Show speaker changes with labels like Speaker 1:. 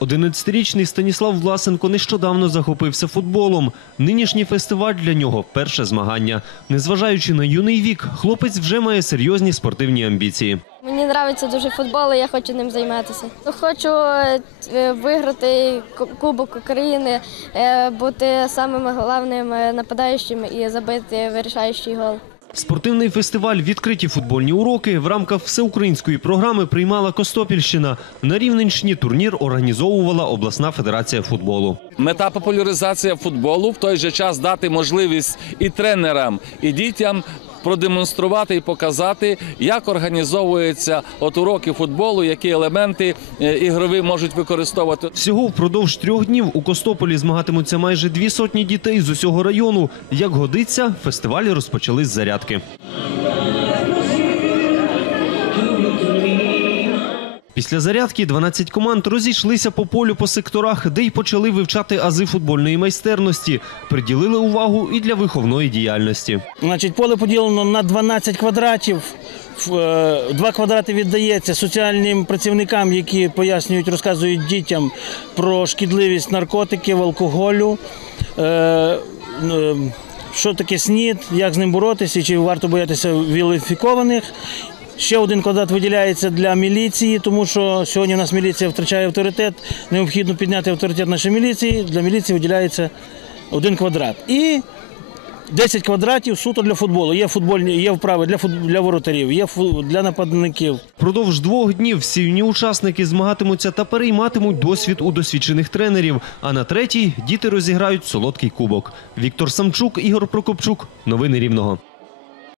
Speaker 1: 11-річний Станіслав Власенко нещодавно захопився футболом. Нинішній фестиваль для нього перше змагання. Незважаючи на юний вік, хлопець вже має серйозні спортивні амбіції.
Speaker 2: Мені подобається дуже футбол, і я хочу ним займатися. Хочу е, виграти Кубок України, е, бути самим головним нападаючим і забити вирішаючий гол.
Speaker 1: Спортивний фестиваль Відкриті футбольні уроки в рамках всеукраїнської програми приймала Костопільщина. На Рівненщині турнір організовувала обласна федерація футболу.
Speaker 3: Мета популяризація футболу в той же час дати можливість і тренерам, і дітям продемонструвати і показати, як організовуються от уроки футболу, які елементи е, ігрові можуть використовувати.
Speaker 1: Всього впродовж трьох днів у Костополі змагатимуться майже дві сотні дітей з усього району. Як годиться, фестивалі розпочали з зарядки. Після зарядки 12 команд розійшлися по полю по секторах, де й почали вивчати ази футбольної майстерності. Приділили увагу і для виховної діяльності.
Speaker 4: Значить, поле поділено на 12 квадратів. Е, Два квадрати віддається соціальним працівникам, які пояснюють, розказують дітям про шкідливість наркотиків, алкоголю. е, е, Що таке СНІД, як з ним боротися, чи варто боятися віліфікованих. Ще один квадрат виділяється для міліції, тому що сьогодні у нас міліція втрачає авторитет. Необхідно підняти авторитет нашої міліції. Для міліції виділяється один квадрат. І 10 квадратів суто для футболу. Є футбольні, є вправи для фут- для воротарів, є фу- для нападників.
Speaker 1: Впродовж двох днів всі учасники змагатимуться та перейматимуть досвід у досвідчених тренерів. А на третій діти розіграють солодкий кубок. Віктор Самчук, Ігор Прокопчук. Новини Рівного.